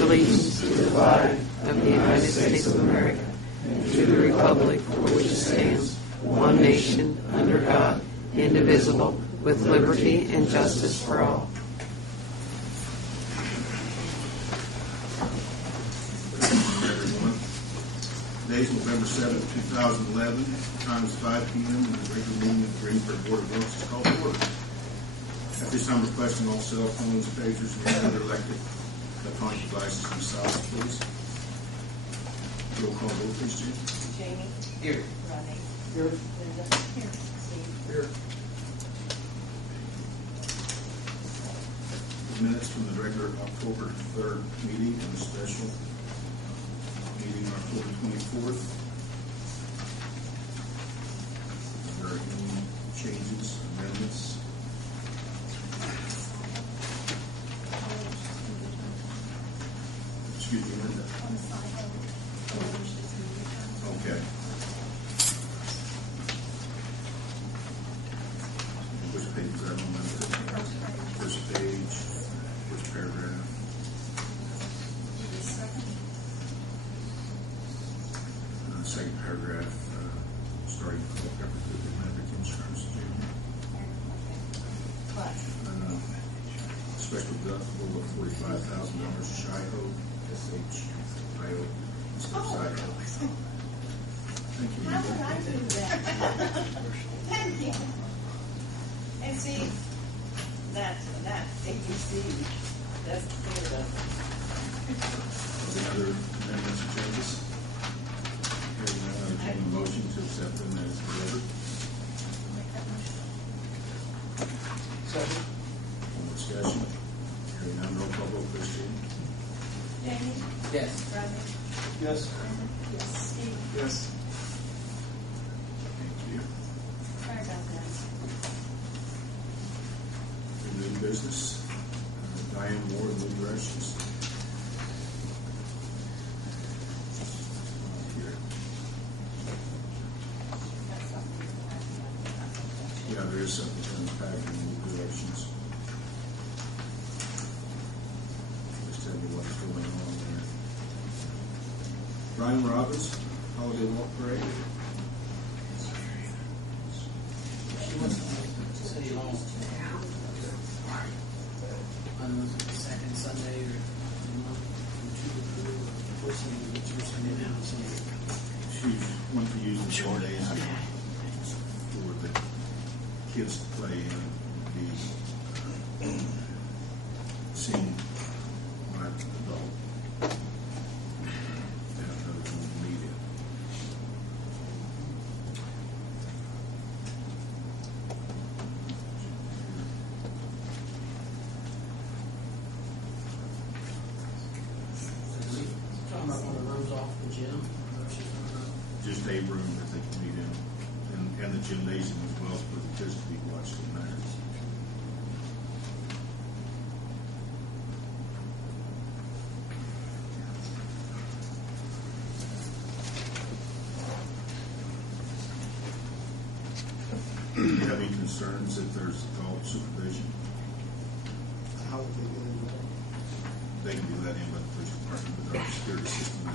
Allegiance to the flag of the United States of America and to the republic for which it stands, one nation, under God, indivisible, with liberty and justice for all. Today is November 7th, 2011. Time is 5 p.m. and the regular meeting of the Greensburg Board of Works is called to order. At this time, requesting all cell phones, pagers, and any other electronic devices be silenced, please. Roll call vote, please, Jane. Jamie. Here. Rodney. Here. Linda. Here. Steve. Here. Minutes from the regular October 3rd meeting and the special meeting October 24th. Are there any changes, amendments? Excuse me, Linda. Okay. Which page is that on, Linda? First page, first paragraph. Second paragraph, starting with Klosterkemper to the Atlantic Insurance. Special deductible of $45,000 SHIO, SHIO, instead of SHIO. Thank you. How would I do that? Thank you. And see, that ABC, that's clear up. Any other amendments or changes? Hearing none, I entertain a motion to accept them as delivered. Second. Any discussion? Hearing none, roll call vote, please, Jane. Jamie. Yes. Rodney. Yes. Linda. Yes. Steve. Yes. Thank you. Sorry about that. New business. Diane Moore, new directions. Here. That's something you have to Yeah, there is something in the packet in new directions. Just tell me what's going on there. Bryan Robbins, Holiday Walk Parade. She wants to stay home on the second Sunday or the month, from 2 to 3, or first Sunday, which you're Sunday now, Sunday. She wants to use the short days for the kids to play in, be seen by an adult and other than the media. Talking about one of the rooms off the gym, or she's talking about. Just a room that they can meet in, and the gymnasium as well, for the kids to be watched in there. Do you have any concerns if there's adult supervision? How would they get into that? They can be let in by the police department with our security system now.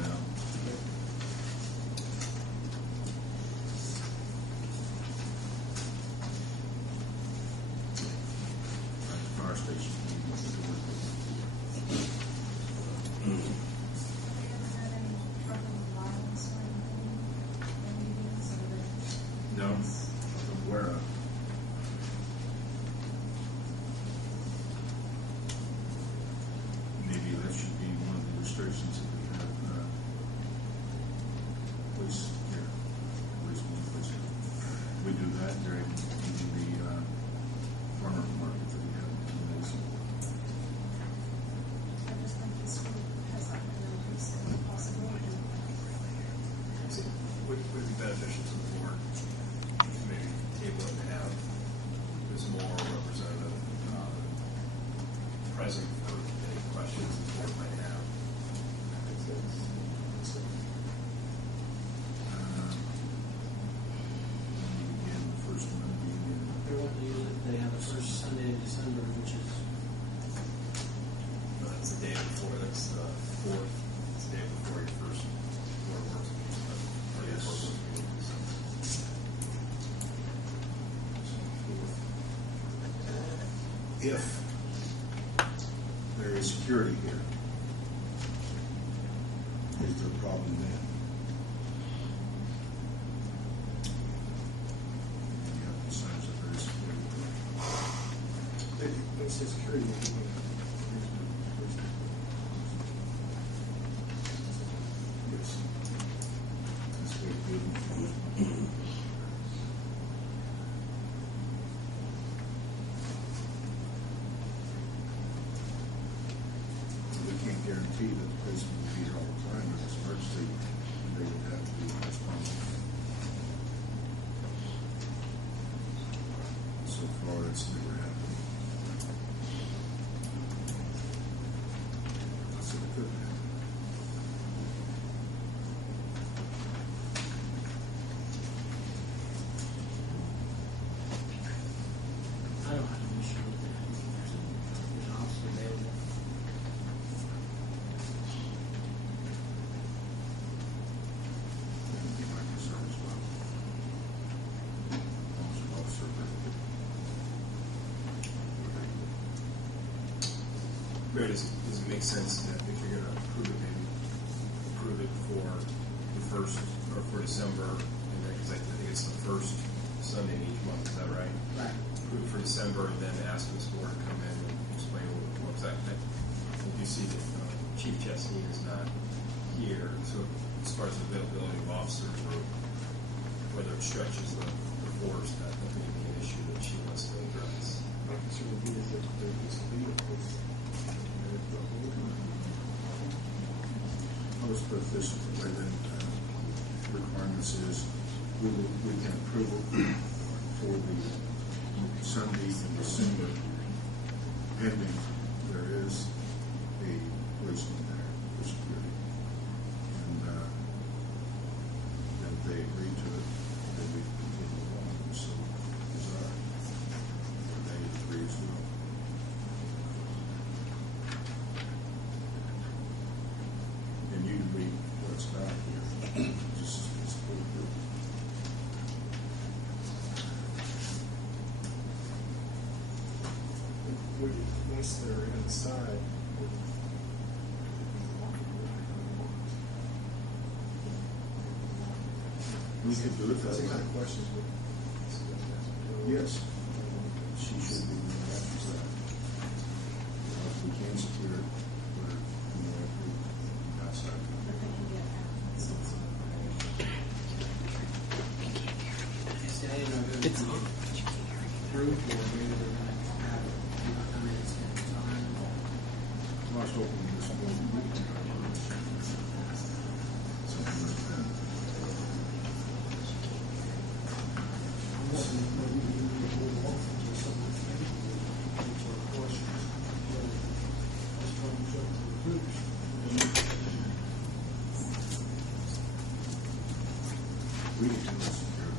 Like the fire station. No, I'm aware of. Maybe that should be one of the restrictions that we have. Police here, police. We do that during the farmer market that we have in the nation. I just think this has not been released as a possibility. Would be beneficial to the board to maybe table it and have this more representative present for any questions the board might have. Again, the first Monday in They want to use it, they have the first Sunday in December, which is That's the fourth, it's the day before your first Board of Works meeting. Or your Yes. first meeting, so. If there is security here, is there a problem then? Yeah, signs that there is security. It says security. Yes. That's what we do. We can't guarantee that the policeman will be here all the time. If it's an emergency, they would have to be responsible. So far, it's never happened. I said it could happen. I don't have an issue with that. There's an officer available. That would be my concern as well. Officer, Mary, does it make sense that if you're gonna approve it, maybe approve it for the first, or for December, and then, because I think it's the first Sunday in each month, is that right? Right. Approve for December, and then ask this board to come in and explain what's that. If you see that Chief Chasteen is not here, so as far as the availability of officers, or whether it stretches the force, that may be an issue that she wants to address. My concern would be that there needs to be a police. I'll just put this the way that requirements is, we can approve it for the Sunday in December, pending there is a policeman there for security. And if they agree to it, then we continue on, so desire. And they agree as well. And you can read what's about here. Just put it through. Once they're inside, We could do it that that's the way. kind of questions we. Yes. She should be the one after that. If we can secure it, we're, outside. But they can get out. So it's not- See, I didn't know if it was approved or maybe they're gonna have, come in and spend time. I was hoping this one would be something like that. We need to know security.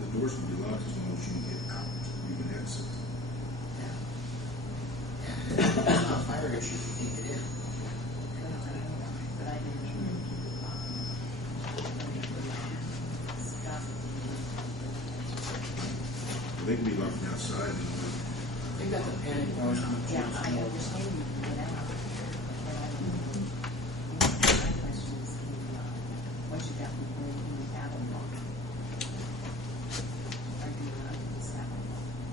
The doors will be locked as long as you can get out. You can exit. It's not a fire issue if you can't get in. But I didn't. Stop. They can be locked outside and They've got the panic bars on the Yeah, doors. I understand you can get out. But my question is, once you got people in, you have them locked. Are you not in this happen?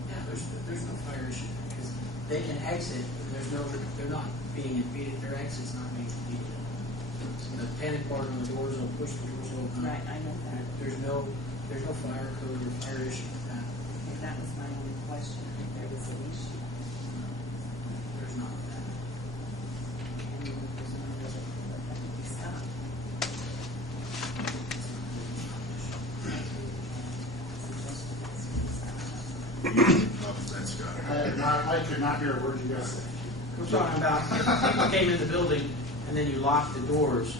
Yeah, there's no fire issue because they can exit. They're not being impeded. Their exit's not being impeded. The panic bar on the doors will push the doors open. Right, I know that. There's no fire code or fire issue with that. If that was my only question, if there was an issue. There's not that. And there's no reason for it to be stopped. you can talk to that, Scott. I could not hear a word you guys said. We're talking about if people came in the building and then you locked the doors.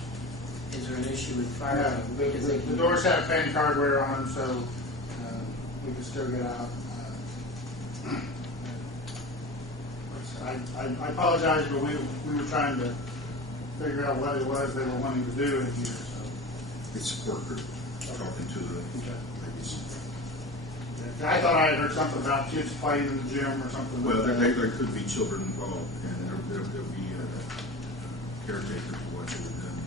Is there an issue with fire? No, Because they the can- doors have panic hardware on them, so we could still get out. I apologize, but we were trying to figure out what it was they were wanting to do in here. So. It's support group, talking to the ladies. I thought I had heard something about kids playing in the gym or something. Well, like that. there could be children involved, and there'll be a caretaker to watch it with them.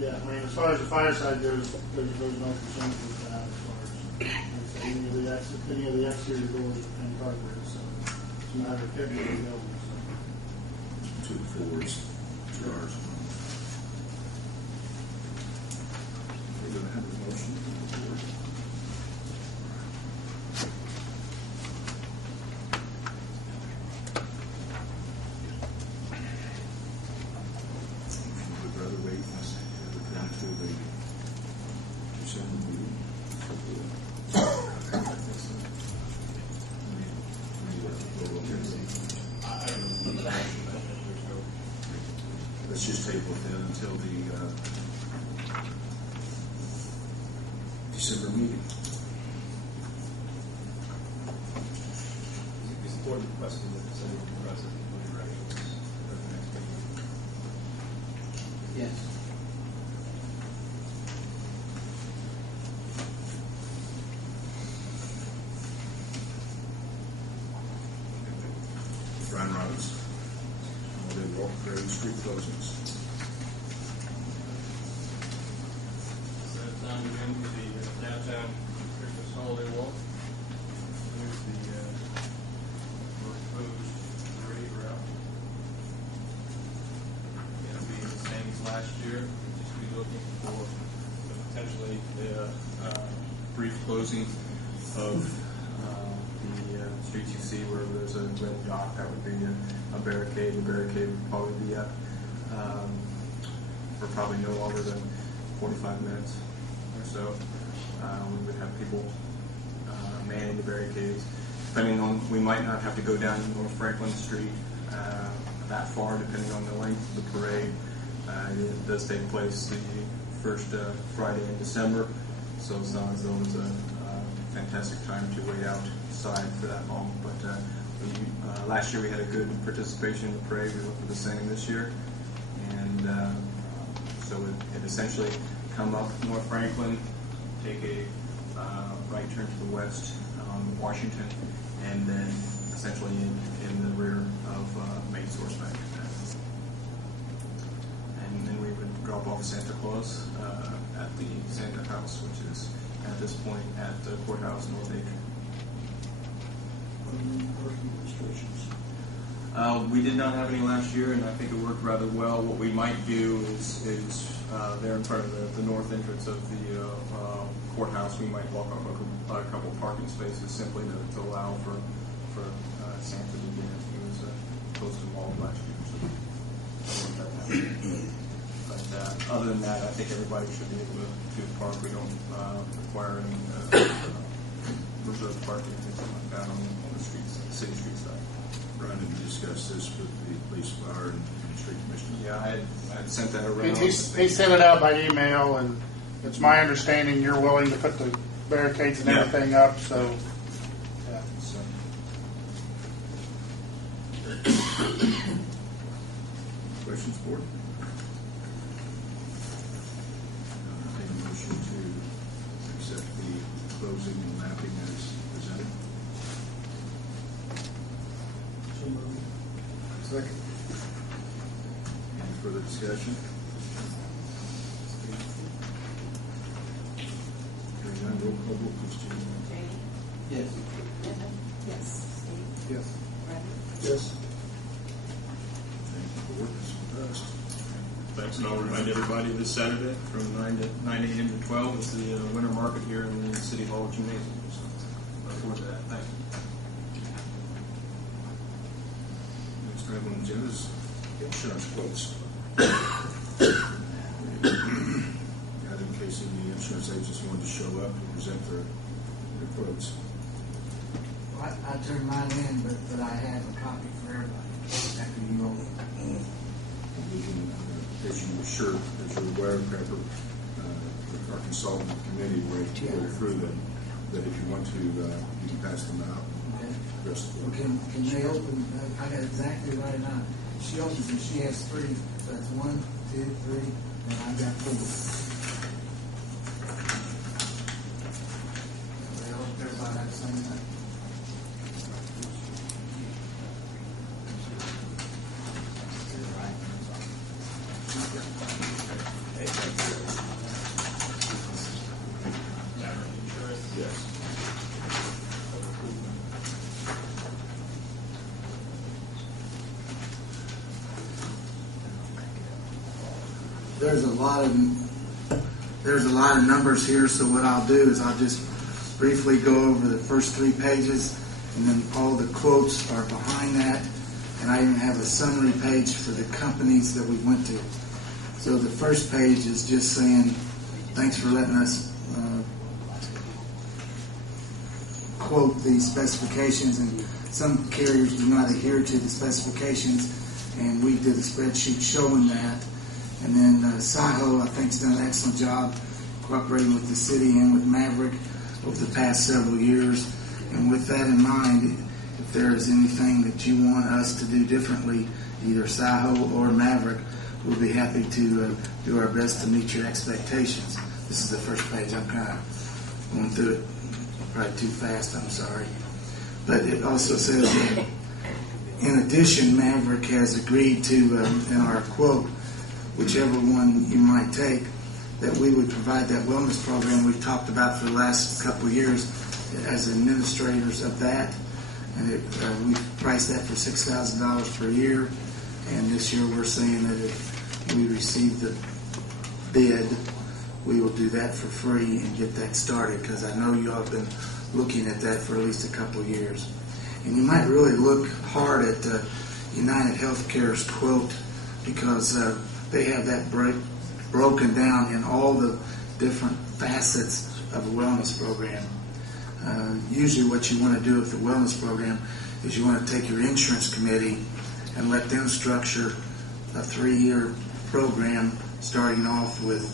Yeah, I mean, as far as the fireside goes, there's no concerns with that as far as any of the exterior doors and carpet. So it's a matter of getting the building. So. 2 floors, 2 hours. We're going to have a motion from the board. Would rather wait and return to the December meeting. Let's just table it then until the December meeting. Is the board requesting that the Senate be present with directions for the next meeting? Yes. Bryan Robbins. Holiday Walk Parade Street closings. So it's time again for the downtown Christmas holiday walk. Here's the proposed parade route. It'll be the same as last year. We'll just be looking for potentially the brief closing of the streets you see where there's a red dot. That would be a barricade. The barricade would probably be up for probably no longer than 45 minutes or so. We would have people manning the barricades. Depending on, we might not have to go down North Franklin Street that far, depending on the length of the parade. It does take place the first Friday in December, so it's not as though it's a fantastic time to wait outside for that long. But last year we had a good participation in the parade. We look for the same this year, and so it essentially come up North Franklin, take a right turn to the west on Washington, and then essentially in the rear of Main Source Bank. And then we would drop off Santa Claus at the Santa House, which is at this point at the courthouse North Acre. Parking restrictions. We did not have any last year, and I think it worked rather well. What we might do is there in front of the north entrance of the courthouse, we might block off a couple parking spaces simply to allow for Santa to get in. He was close to the mall last year, so that happened. But other than that, I think everybody should be able to park. We don't require any reserved parking or anything like that on the streets, city street side. Bryan, did you discuss this with the police, fire, and street commissioner? Yeah, I had sent that around. He sent it out by email, and it's my understanding you're willing to put the barricades and everything up. So, yeah. So, Questions, board? Take a motion to accept the closing and mapping as presented. Second. Any further discussion? Hearing none, roll call vote, please, Judy. Jane? Yes. Linda? Yes. Steve? Yes. Brandon? Yes. Thank you, board, this was passed. thanks, and I'll remind everybody this Saturday from 9 a.m. to 12 is the winter market here in the City Hall Gymnasium. So look forward to that. Thank you. Next item on the agenda is insurance quotes. Got in case any insurance agents wanted to show up and present their quotes. I turned mine in, but I have a copy for everybody after you roll it. We can, as you were sure, as you're aware, Pepper, our consultant committee where you go through them, that if you want to, you can pass them out. Okay. The rest of the Well, can they open, I got exactly right now. She opens and she has 3, so that's 1, 2, 3, and I've got 4. They hope everybody has the same thing. Yes. There's a lot of numbers here, so what I'll do is I'll just briefly go over the first 3 pages, and then all the quotes are behind that, and I even have a summary page for the companies that we went to. So the first page is just saying, thanks for letting us quote these specifications, and some carriers do not adhere to the specifications, and we did a spreadsheet showing that. And then SIHO, I think, has done an excellent job cooperating with the city and with Maverick over the past several years. And with that in mind, if there is anything that you want us to do differently, either SIHO or Maverick, we'll be happy to do our best to meet your expectations. This is the first page. I'm kind of going through it probably too fast, I'm sorry. But it also says that, in addition, Maverick has agreed to, in our quote, whichever one you might take, that we would provide that wellness program we've talked about for the last couple of years as administrators of that. And we priced that for $6,000 per year. And this year we're saying that if we receive the bid, we will do that for free and get that started, because I know you all have been looking at that for at least a couple of years. And you might really look hard at United Healthcare's quote, because they have that broken down in all the different facets of a wellness program. Usually what you want to do with the wellness program is you want to take your insurance committee and let them structure a 3-year program, starting off with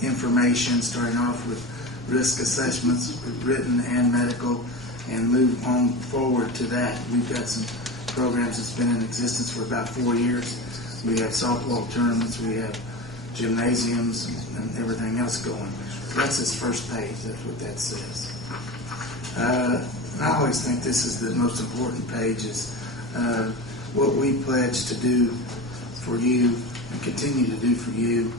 information, starting off with risk assessments, written and medical, and move on forward to that. We've got some programs that's been in existence for about 4 years. We have softball tournaments, we have gymnasiums, and everything else going. That's his first page. That's what that says. I always think this is the most important page, is what we pledge to do for you and continue to do for you.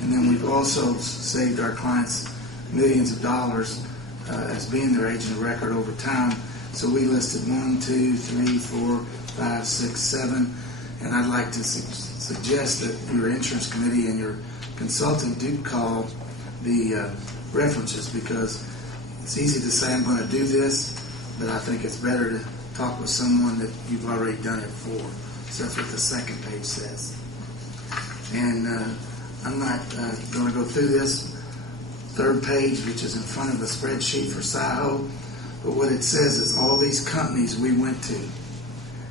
And then we've also saved our clients millions of dollars as being their agent of record over time. So we listed 1, 2, 3, 4, 5, 6, 7, and I'd like to suggest that your insurance committee and your consultant do call the references, because it's easy to say I'm going to do this, but I think it's better to talk with someone that you've already done it for. So that's what the second page says. And I'm not going to go through this. Third page, which is in front of the spreadsheet for SIHO, but what it says is all these companies we went to,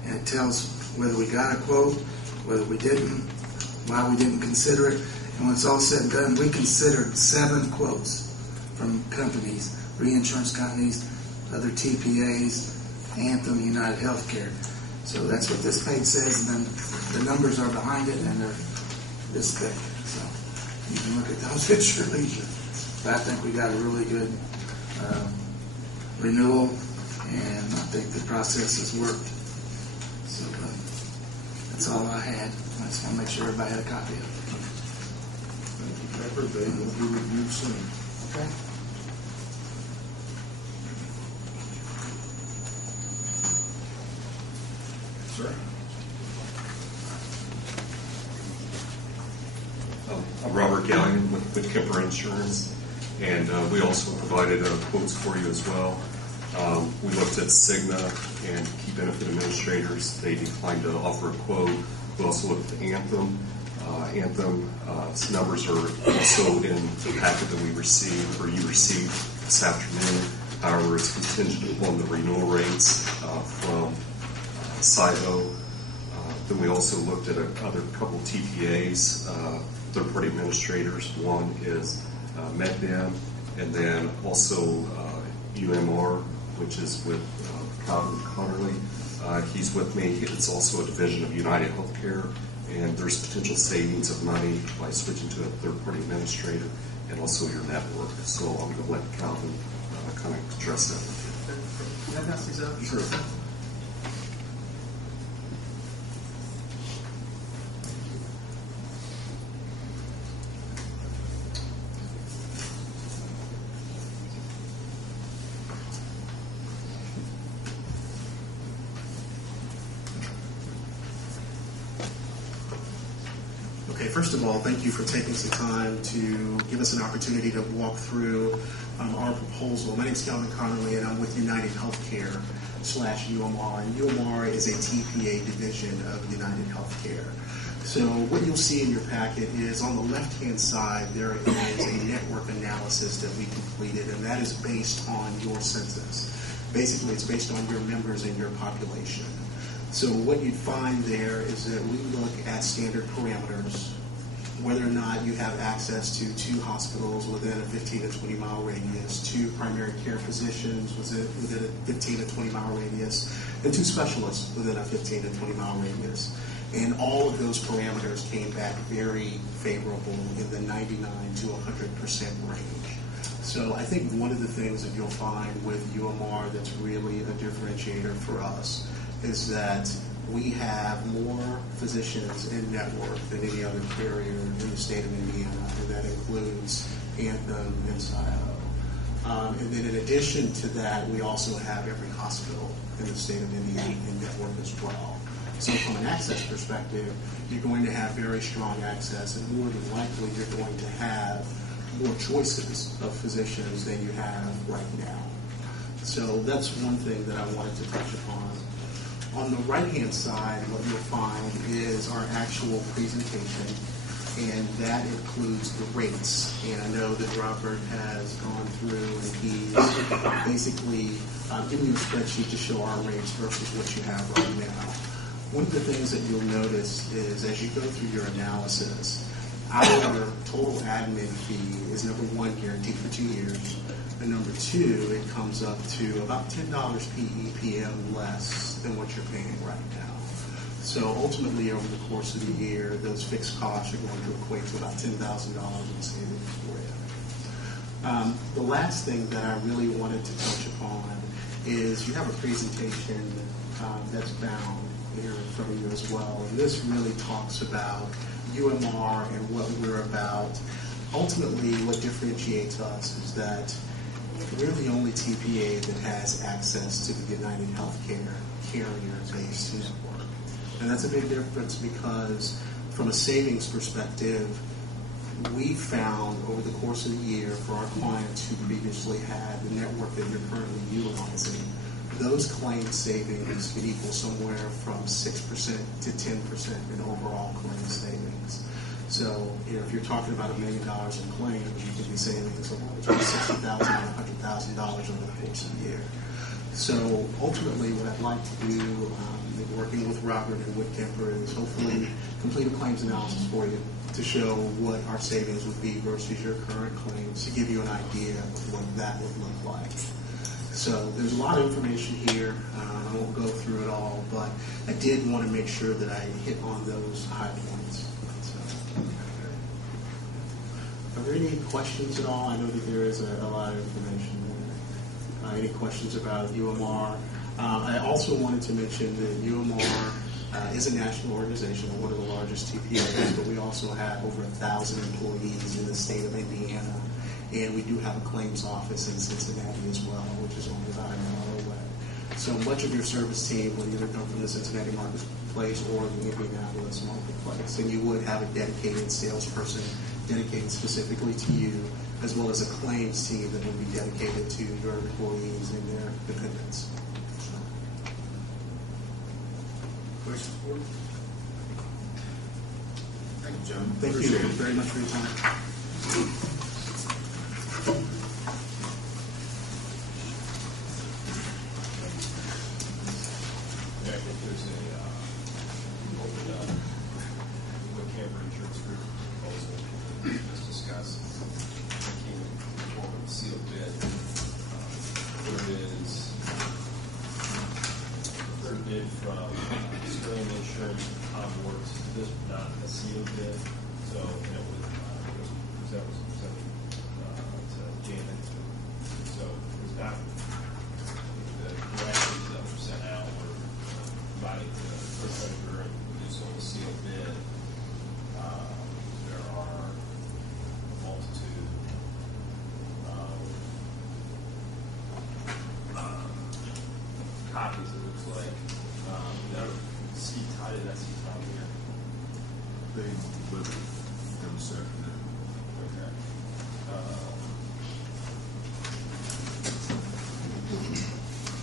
and it tells whether we got a quote, whether we didn't, why we didn't consider it. And when it's all said and done, we considered 7 quotes from companies, reinsurance companies, other TPAs, Anthem, United Healthcare. So that's what this page says, and then the numbers are behind it, and they're this thick. So you can look at those at your leisure. But I think we got a really good renewal, and I think the process has worked. So that's all I had. I just want to make sure everybody had a copy of it. Thank you, Pepper. They will be reviewed soon. Okay. Sir? I'm Robert Gallion with Kemper Insurance, and we also provided quotes for you as well. We looked at Cigna and Key Benefit Administrators. They declined to offer a quote. We also looked at Anthem. Anthem's numbers are also in the packet that we received, or you received this afternoon. However, it's contingent upon the renewal rates from SIHO. Then we also looked at other couple TPAs, third-party administrators. One is MedBam, and then also UMR, which is with Calvin Connerly. He's with me. It's also a division of United Healthcare, and there's potential savings of money by switching to a third-party administrator and also your network. So I'm going to let Calvin kind of address that with you. Can I pass these out? Sure. Okay, first of all, thank you for taking some time to give us an opportunity to walk through our proposal. My name is Calvin Connerly, and I'm with United Healthcare /UMR. And UMR is a TPA division of United Healthcare. So what you'll see in your packet is on the left-hand side, there is a network analysis that we completed, and that is based on your census. Basically, it's based on your members and your population. So what you'd find there is that we look at standard parameters, whether or not you have access to 2 hospitals within a 15 to 20 mile radius, 2 primary care physicians within a 15 to 20 mile radius, and 2 specialists within a 15 to 20 mile radius. And all of those parameters came back very favorable in the 99 to 100% range. So I think one of the things that you'll find with UMR that's really a differentiator for us is that we have more physicians in network than any other carrier in the state of Indiana, and that includes Anthem and SIO. And then in addition to that, we also have every hospital in the state of Indiana in network as well. So from an access perspective, you're going to have very strong access, and more than likely you're going to have more choices of physicians than you have right now. So that's one thing that I wanted to touch upon. On the right-hand side, what you'll find is our actual presentation, and that includes the rates. And I know that Robert has gone through and he's basically given you a spreadsheet to show our rates versus what you have right now. One of the things that you'll notice is as you go through your analysis, our total admin fee is number one, guaranteed for 2 years. And number two, it comes up to about $10 PEPM less than what you're paying right now. So ultimately, over the course of the year, those fixed costs are going to equate to about $10,000 in savings for you. The last thing that I really wanted to touch upon is you have a presentation that's bound here in front of you as well. And this really talks about UMR and what we're about. Ultimately, what differentiates us is that we're the only TPA that has access to the United Healthcare carrier-based network. And that's a big difference because from a savings perspective, we found over the course of the year for our clients who previously had the network that you're currently utilizing, those claim savings could equal somewhere from 6% to 10% in overall claim savings. So, if you're talking about $1 million in claims, you could be saving somewhere between $60,000 and $100,000 over the course of the year. So, ultimately, what I'd like to do, in working with Robert and with Kemper, is hopefully complete a claims analysis for you to show what our savings would be versus your current claims, to give you an idea of what that would look like. So there's a lot of information here. I won't go through it all, but I did want to make sure that I hit on those high points. So, are there any questions at all? I know that there is a lot of information there. Any questions about UMR? I also wanted to mention that UMR is a national organization, one of the largest TPAs, but we also have over 1,000 employees in the state of Indiana. And we do have a claims office in Cincinnati as well, which is only about an hour away. So much of your service team will either come from the Cincinnati marketplace or the Indianapolis marketplace. And you would have a dedicated salesperson dedicated specifically to you, as well as a claims team that will be dedicated to your employees and their dependents. Questions for you? Thank you, John. Thank Appreciate you it. very much for your time. Yeah, I think there's a, what Camper Insurance Group proposal. process, making a form of sealed bid. There is a bid from Sterling Insurance and Tom Works. This was not a sealed bid, so it was presented to Janet. So it was not the directions that were sent out were provided to the clerk treasurer and just on a sealed bid. There are a multitude of copies, it looks like. How did that see Tom here? They delivered them this afternoon. Okay.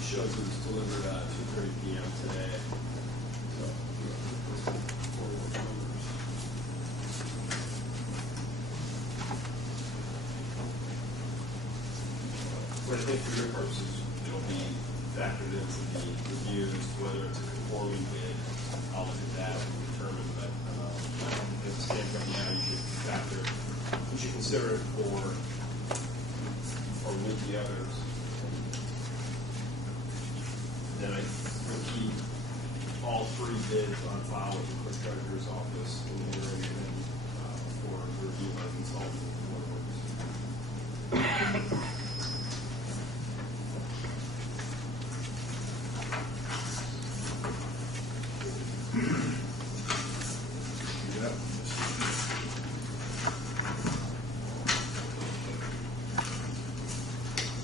Shows it was delivered at 2:30 p.m. today. So, forward numbers. But I think for your purposes, it'll be factored into the reviews, whether it's a conforming bid. I'll look at that and determine that, as it stands right now, you should consider it for, or with the others. Then I will keep all three bids on file with the clerk treasurer's office and enter them in for review by consultant and board works.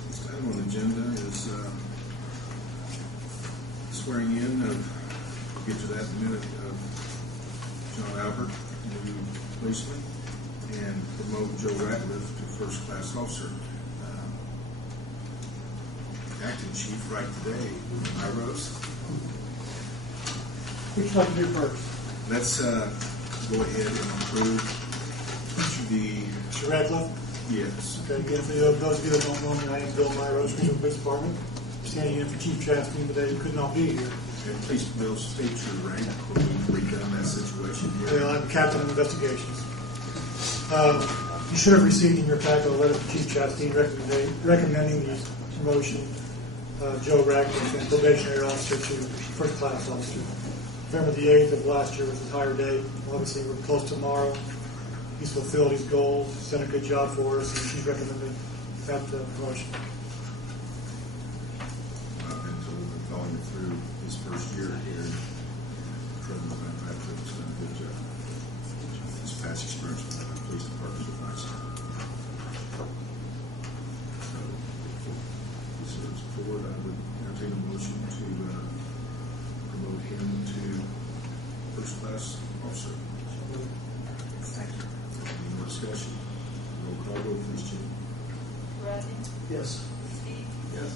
Next item on the agenda is swearing in of, we'll get to that in a minute, of John Albert, new policeman, and promote Joe Radcliff to first class officer. Acting chief right today, Meyerose. Which one to do first? Let's go ahead and approve the, Mr. Radcliff? yes. Okay, again, for those of you that don't know me, I am Bill Meyerose, Greensburg Police Department. Standing in for Chief Chasteen today, who could not be here. And please, Bill, state your rank, but we've redone that situation here. Well, I'm Captain of Investigations. You should have received in your packet a letter from Chief Chasteen recommending the promotion Joe Radcliff from probationary officer to first class officer. November the 8th of last year was his hire date. Obviously, we're close to tomorrow. He's fulfilled his goals, he's done a good job for us, and she's recommended that promotion. I've been told that following through his first year here, President Van Radcliff's done a good job. His past experience with the police department was nice. So, if he serves forward, I would entertain a motion to promote him to first class officer. Any more discussion? Roll call vote, please, Jim. Rodney? Yes. Steve? Yes.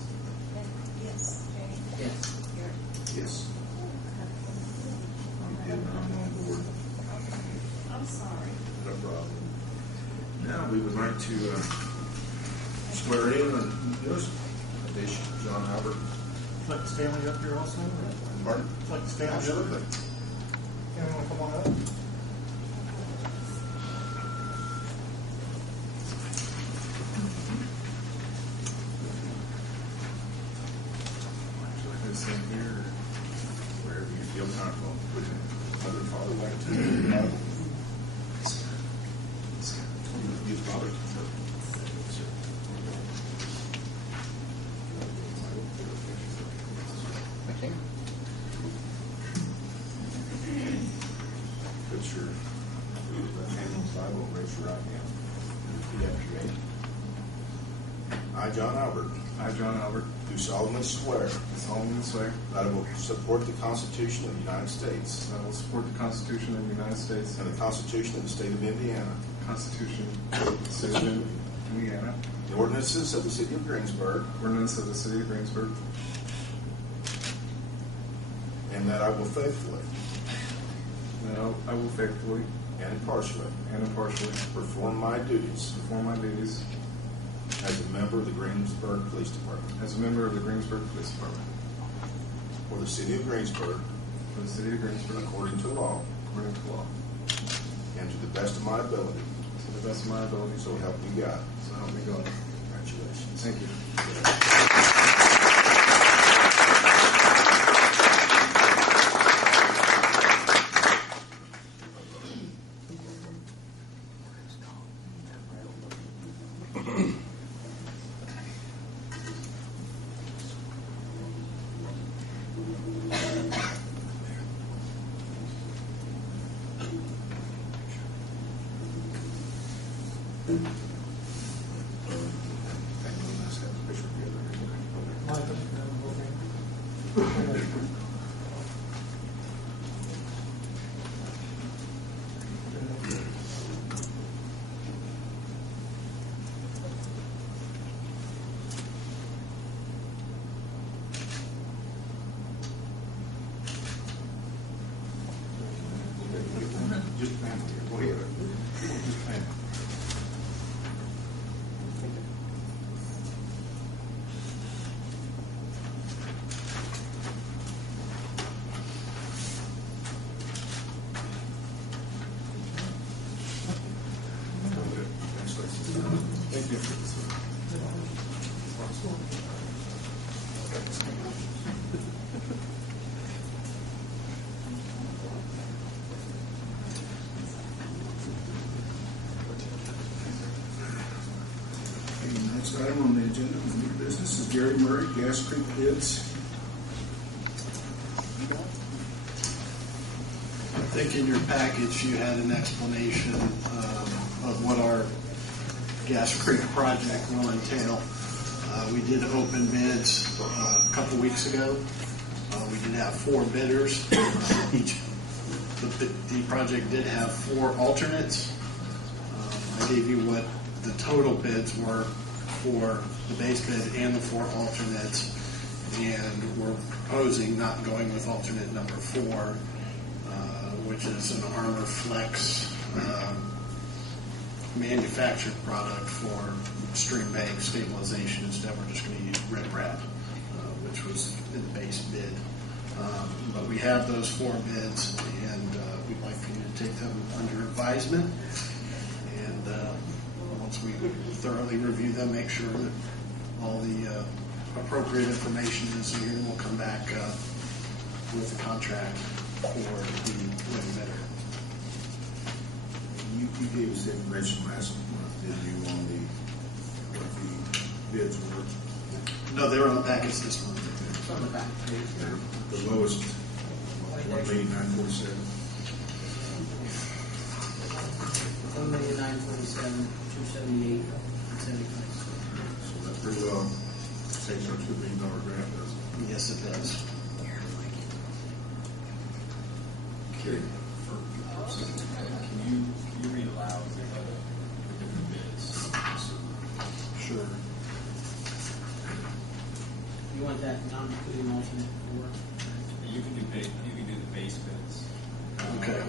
Yes. Jane? Yes. Gary? Yes. And I'm on board. I'm sorry. No problem. Now, we would like to swear in on yours, addition, John Albert. Like his family up here also? Pardon? Like his family? Absolutely. Anyone want to come on up? This in here, wherever you feel comfortable. Would your mother and father like to? Your father? Put your left hand on the Bible, raise your right hand. Repeat after me. I, John Albert, I, John Albert, do solemnly swear solemnly swear that I will support the Constitution of the United States that I will support the Constitution of the United States and the Constitution of the State of Indiana, the Constitution of the State of Indiana, the ordinances of the City of Greensburg, ordinance of the City of Greensburg, and that I will faithfully and that I will faithfully and impartially and impartially perform my duties perform my duties as a member of the Greensburg Police Department as a member of the Greensburg Police Department for the City of Greensburg for the City of Greensburg according to law according to law, and to the best of my ability, to to the best of my ability, so help me God. So help me God. Congratulations. Thank you. Just family. Go ahead. Just family. Thank you. The next item on the agenda of new business is Gary Murray, Gas Creek bids. I think in your package you had an explanation of what our Gas Creek project will entail. We did open bids a couple weeks ago. We did have 4 bidders. The project did have 4 alternates. I gave you what the total bids were for the base bid and the 4 alternates, and we're proposing not going with alternate number 4, which is an Armor Flex manufactured product for stream bank stabilization. Instead, we're just going to use riprap, which was in the base bid. But we have those 4 bids, and we'd like for you to take them under advisement. And once we thoroughly review them, make sure that all the appropriate information is here, and we'll come back with a contract for the winning bidder. You gave us information last month, did you, on what the bids were? No, they were on the package this month. It's on the back page. The lowest, 1,947. 1,947,278 and 75. So that's pretty well takes our $2 million grant, doesn't it? Yes, it does. Can you read aloud the different bids? Sure. You want that non-including alternate 4? You can do the base bids. Okay.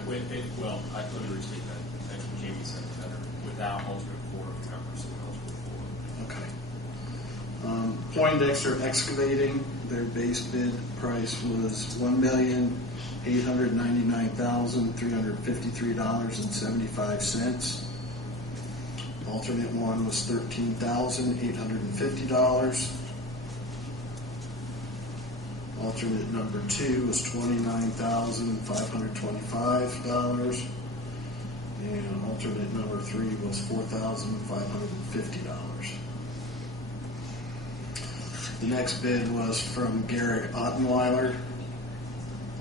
Well, I thought you were saying that. That's what Jamie said better. Without alternate 4, if you're not pursuing alternate 4. Okay. Poindexter Excavating, their base bid price was $1,899,353.75. Alternate 1 was $13,850. Alternate number 2 was $29,525. And alternate number 3 was $4,550. The next bid was from Garrett Ottenweiler.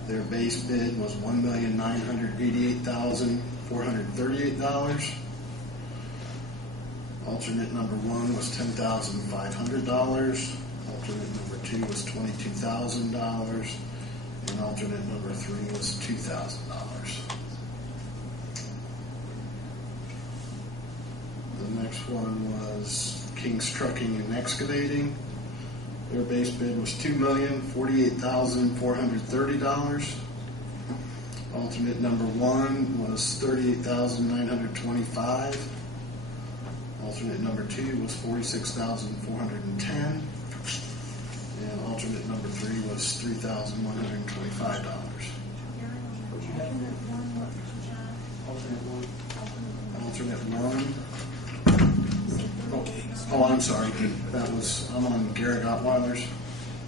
Their base bid was $1,988,438. Alternate number 1 was $10,500. Alternate number 2 was $22,000. And alternate number 3 was $2,000. The next one was King's Trucking and Excavating. Their base bid was $2,048,430. Alternate number 1 was $38,925. Alternate number 2 was $46,410. And alternate number 3 was $3,125. Alternate 1. alternate one. Oh, I'm sorry. I'm on Garrett Ottweiler's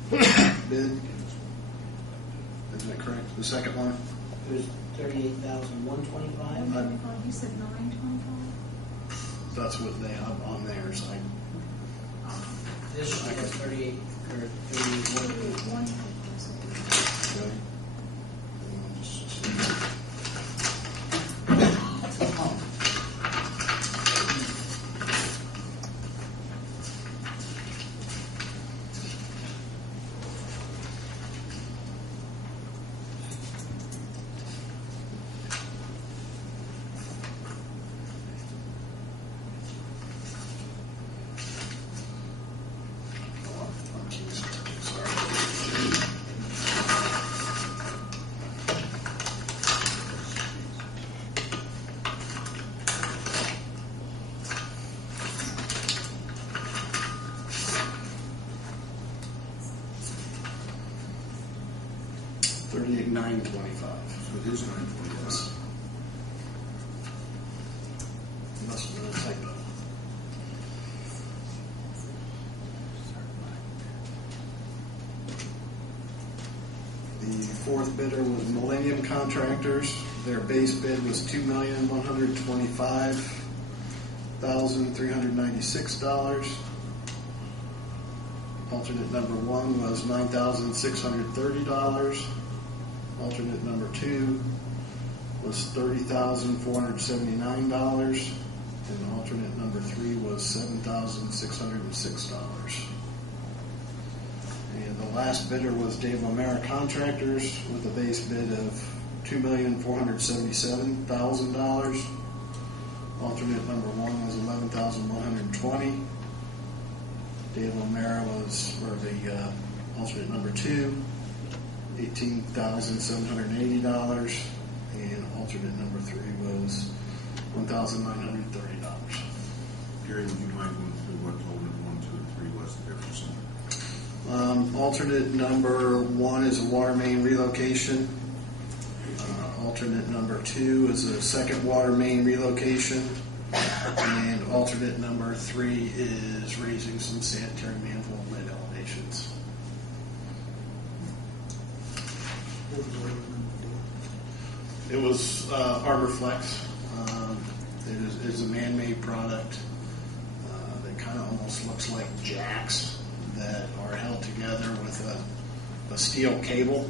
bid. Isn't that correct? The second one? It was $38,125. 125, you said 925? That's what they have on theirs. This one has 38 or 31. 125. Okay. $38,925. So it is 925. Must have been a typo. The fourth bidder was Millennium Contractors. Their base bid was $2,125,396. Alternate number one was $9,630. Alternate number two was $30,479. And alternate number three was $7,606. And the last bidder was Dave O'Mara Contractors with a base bid of $2,477,000. Alternate number one was $11,120. Dave O'Mara was for the alternate number two, $18,780, and alternate number three was $1,930. Gary, would you mind going through what alternate 1, 2, and 3 was the difference? Alternate number one is a water main relocation. Alternate number two is a second water main relocation. And alternate number three is raising some sanitary manhole lid elevations. It was Arbor Flex. It is a man-made product that kind of almost looks like jacks that are held together with a steel cable.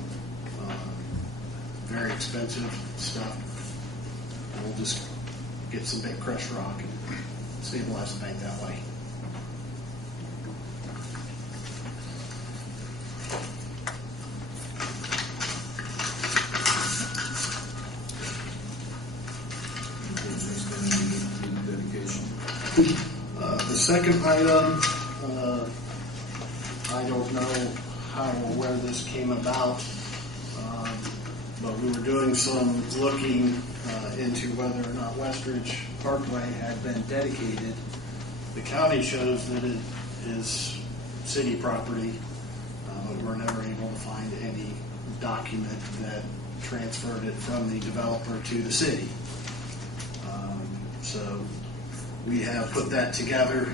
Very expensive stuff. And we'll just get some big crushed rock and stabilize the bank that way. The second item, I don't know how or where this came about, but we were doing some looking into whether or not Westridge Parkway had been dedicated. The county shows that it is city property, but we're never able to find any document that transferred it from the developer to the city. So we have put that together.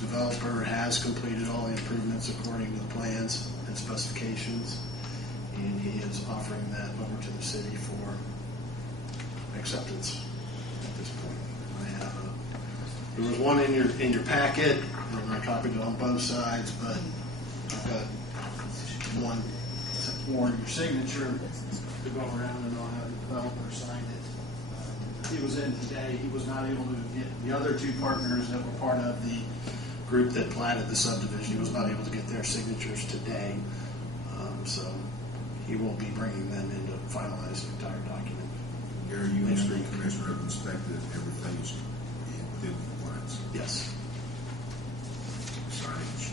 The developer has completed all the improvements according to the plans and specifications, and he is offering that over to the city for acceptance at this point. There was one in your packet, and I copied it on both sides, but I've got one more in your signature to go around and I'll have the developer sign it. He was in today. He was not able to get the other two partners that were part of the group that platted the subdivision. He was not able to get their signatures today. So he will be bringing them in to finalize the entire document. Gary, you and street commissioner have inspected everything is within compliance. Yes. Signage.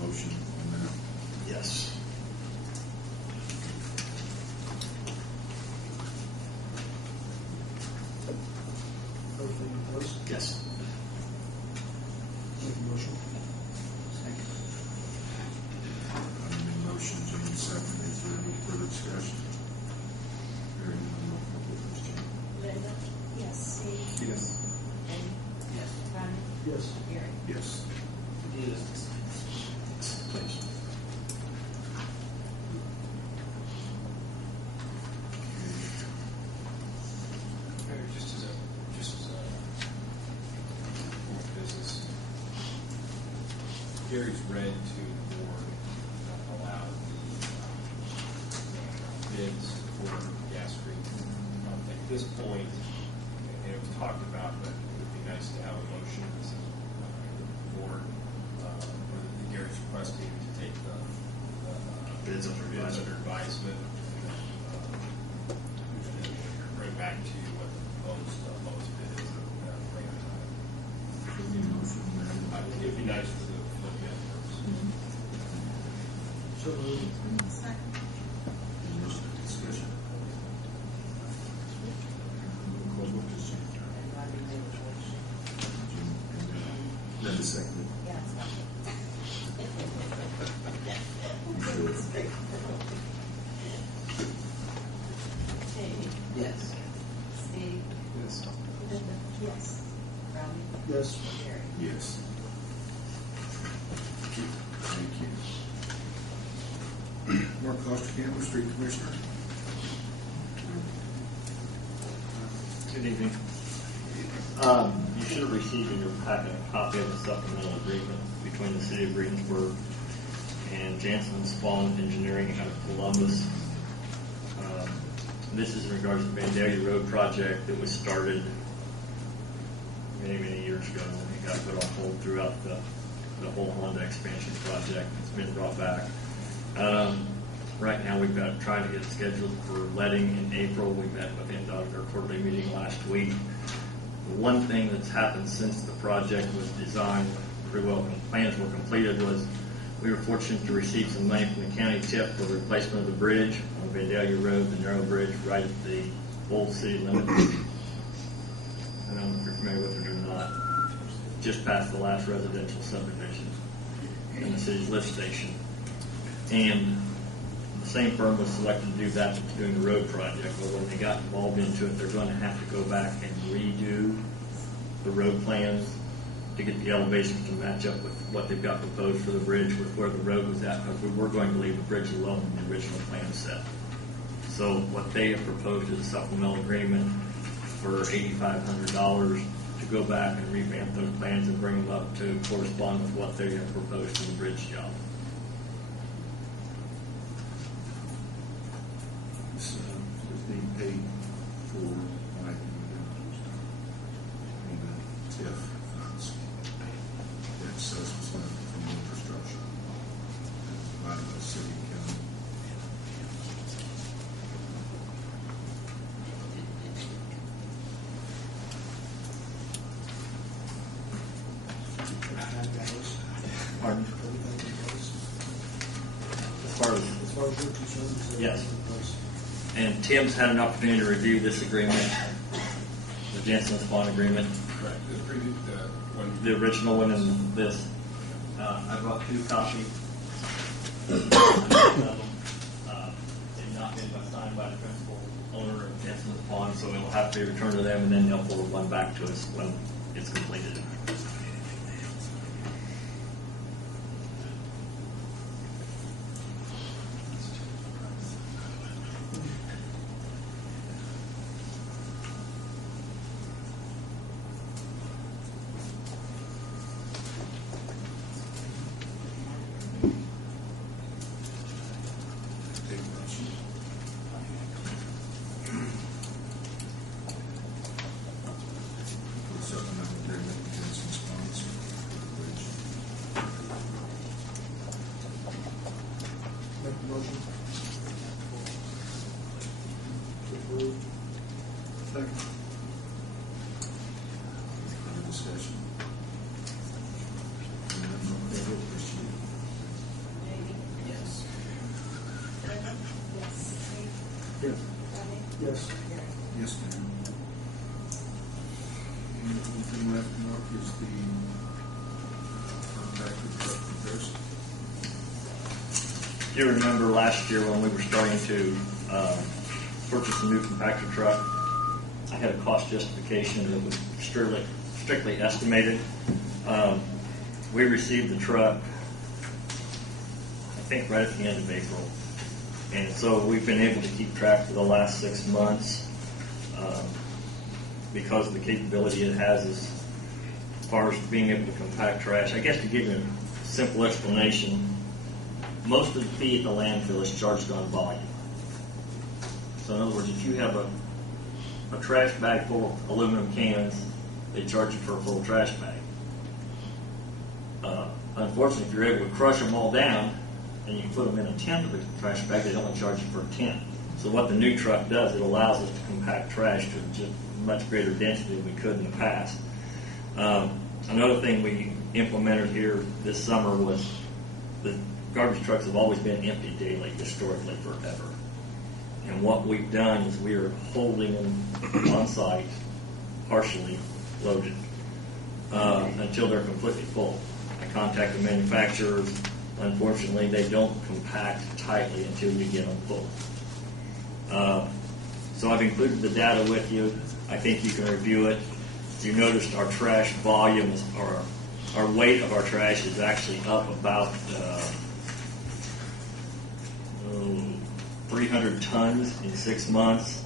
Motion on that. Yes. Yes. Yes. Please. Just as a business, Gary's read to the board allow the bids for gas screen. At this point, and it was talked about, but it would be nice to have a motion as a board, or that Gary's requesting to take the Bids under advisement, and then bring back to you what the lowest bid is. It'd be nice for the bid purpose. So moved. Second. Discussion. Then the second. Jamie, Yes. Steve, Yes. Linda, Yes. Ronnie, Yes. Gary. Yes. Thank you. Mark Klosterkemper, Street Commissioner. Good evening. You should have received in your packet a copy of the supplemental agreement between the City of Greensburg and Jansen Spawn Engineering out of Columbus. This is in regards to the Vandalia Road project that was started many, many years ago, and it got put on hold throughout the whole Honda expansion project. It's been brought back. Right now, we've got trying to get it scheduled for letting in April. We met with NDOT at our quarterly meeting last week. The one thing that's happened since the project was designed, pretty well, when plans were completed, was we were fortunate to receive some money from the county tip for the replacement of the bridge on Vandalia Road, the narrow bridge right at the old city limit. I don't know if you're familiar with it or not. Just past the last residential subdivision in the city's lift station. And the same firm was selected to do that that's doing the road project. Well, when they got involved into it, they're going to have to go back and redo the road plans to get the elevations to match up with what they've got proposed for the bridge with where the road was at, because we were going to leave the bridge alone in the original plan set. So what they have proposed is a supplemental agreement for $8,500 to go back and revamp those plans and bring them up to correspond with what they have proposed for the bridge job. It's being paid for by the TIF funds. That's from infrastructure by the city and county. Pardon? As far as you're concerned, yes. And Tim's had an opportunity to review this agreement, the Jansen Spawn agreement, Right, one. the original one and this. I brought 2 copies. They've not been signed by the principal owner of Jansen Spawn, so it will have to be returned to them, and then they'll forward one back to us when it's completed. Take a motion. For the supplemental agreement with Jensen sponsor for the bridge. Make the motion. To approve. Second. Further discussion? None, all in favor, please shoot. Jamie, Yes. Linda, Yes. Steve, Yes. Ronnie, Yes. Gary. Yes, ma'am. And the only thing left, Mark, is the compactor truck comparison. You remember last year when we were starting to purchase a new compactor truck, I had a cost justification that was strictly estimated. We received the truck, I think, right at the end of April. And so we've been able to keep track for the last 6 months because of the capability it has as far as being able to compact trash. I guess to give you a simple explanation, most of the fee at the landfill is charged on volume. So in other words, if you have a trash bag full of aluminum cans, they charge you for a full trash bag. Unfortunately, if you're able to crush them all down and you put them in a tenth of a trash bag, they only charge you for a tenth. So what the new truck does, it allows us to compact trash to just much greater density than we could in the past. Another thing we implemented here this summer was the garbage trucks have always been empty daily, historically, forever. And what we've done is we are holding them on site, partially loaded, until they're completely full. I contact the manufacturers. Unfortunately, they don't compact tightly until you get them full. So I've included the data with you. I think you can review it. You noticed our trash volume, or our weight of our trash is actually up about 300 tons in 6 months.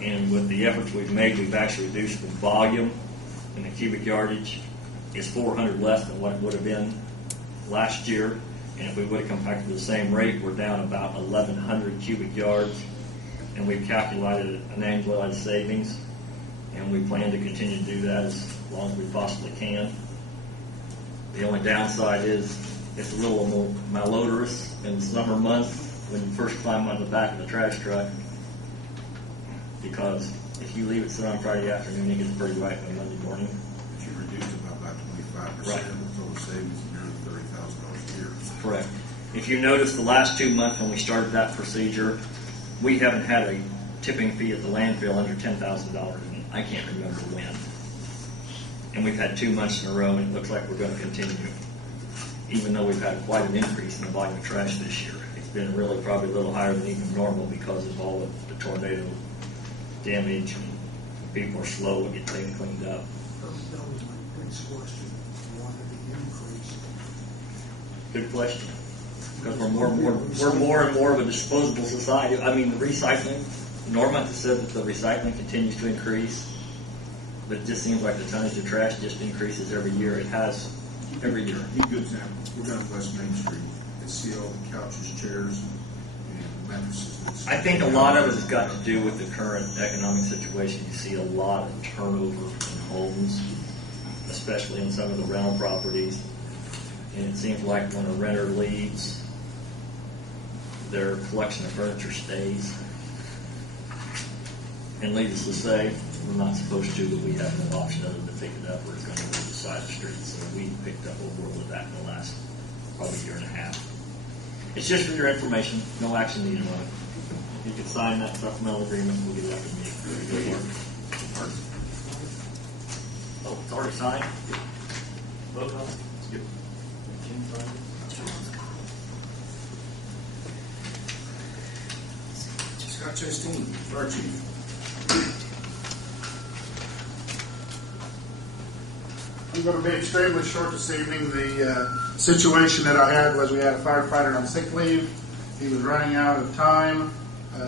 And with the efforts we've made, we've actually reduced the volume and the cubic yardage. It's 400 less than what it would have been last year. And if we would have compacted the same rate, we're down about 1,100 cubic yards. And we've calculated an annualized savings. And we plan to continue to do that as long as we possibly can. The only downside is it's a little more malodorous in the summer months when you first climb on the back of the trash truck, because if you leave it sit on Friday afternoon, it gets pretty ripe on Monday morning. If you reduce it by about 25%, Right. the total savings is nearly $30,000 a year. Correct. If you notice the last 2 months when we started that procedure, we haven't had a tipping fee at the landfill under $10,000 in I can't remember when. And we've had 2 months in a row, and it looks like we're going to continue, even though we've had quite an increase in the volume of trash this year. It's been really probably a little higher than even normal because of all of the tornado damage, and people are slow to get things cleaned up. That was my next question. Why the increase? Good question. Because we're more and more of a disposable society. I mean, the recycling. Norma has said that the recycling continues to increase, but it just seems like the tonnage of trash just increases every year. It has every year. Give you a good example. We're down West Main Street. You see all the couches, chairs, and mattresses. I think a lot of it has got to do with the current economic situation. You see a lot of turnover in homes, especially in some of the rental properties. And it seems like when a renter leaves, their collection of furniture stays. And needless to say, we're not supposed to, but we have no option other than to pick it up, or it's going to go to the side of the street. So we picked up a world of that in the last probably year and a half. It's just for your information, no action needed on it. If you could sign that supplemental agreement, we'll get that to me. Oh, it's already signed? Vote on it? Yep. Scott Chasteen, Fire Chief. I'm going to be extremely short this evening. The situation that I had was we had a firefighter on sick leave. He was running out of time.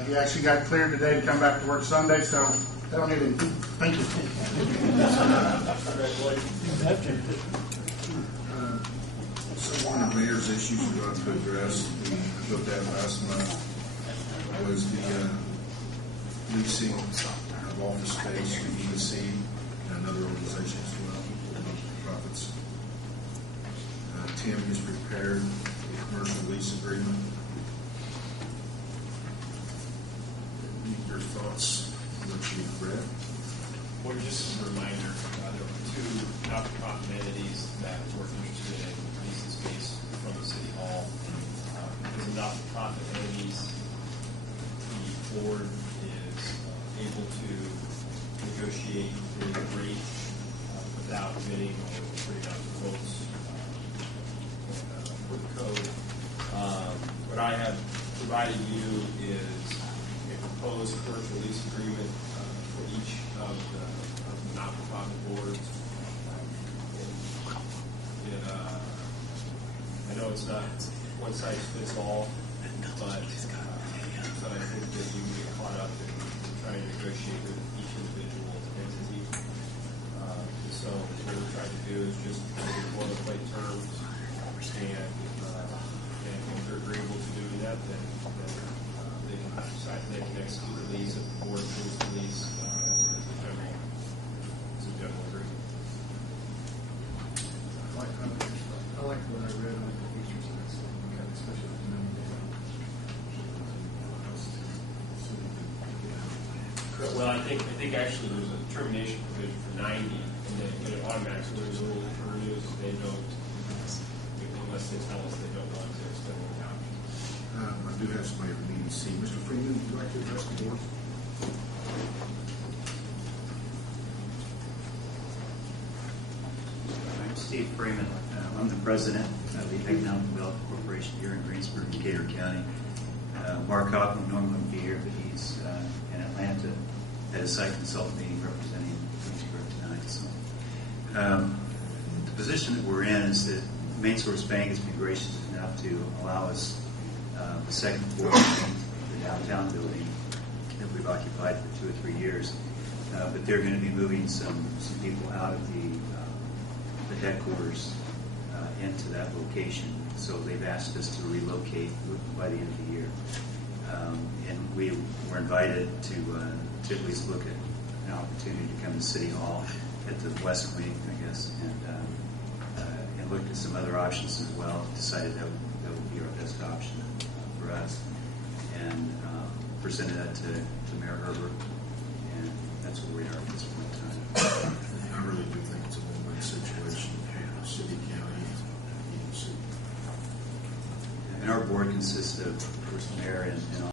He actually got cleared today to come back to work Sunday, so I don't need him. Thank you. So one of the mayor's issues we're going to address, we looked at last month, was the leasing of office space to EDC and another organization as well, profits. Tim has prepared a commercial lease agreement. Your thoughts on what you've read? Well, just a reminder, there were two not-for-profit entities that were interested in leasing space from the city hall. Because of not-for-profit entities, the board is able to negotiate a rate without bidding or putting out the quotes for the code. What I have provided you is a proposed commercial lease agreement for each of the not-for-profit boards. It know it's not one size fits all, but I think that you can get caught up in trying to negotiate with each individual entity. So what we're trying to do is just kind of get boilerplate terms, and if they're agreeable to doing that, then they can decide they can execute the lease if the board approves the lease as a general agreement. I like what I read on the features of this, especially with the number. Well, I think actually there's a termination provision for 90, and then it automatically renews if they don't, unless they tell us they don't want to extend the option. I do have somebody from EDC. Mr. Freeman, would you like to address the board? I'm Steve Freeman. I'm the president of the Economic Development Corporation here in Greensburg, Decatur County. Mark Hoffman would normally be here, but he's in Atlanta at a site consult meeting representing Greensburg tonight. So, the position that we're in is that Main Source Bank has been gracious enough to allow us the second floor of the downtown building that we've occupied for 2 or 3 years. But they're going to be moving some people out of the headquarters into that location. So they've asked us to relocate by the end of the year. And we were invited to at least look at an opportunity to come to City Hall at the West Wing, I guess, and looked at some other options as well. Decided that would be our best option for us, and presented that to Mayor Herbert, and that's where we are at this point in time. I really do think it's a win-win situation. City, county, EDC. And our board consists of, of course, the mayor and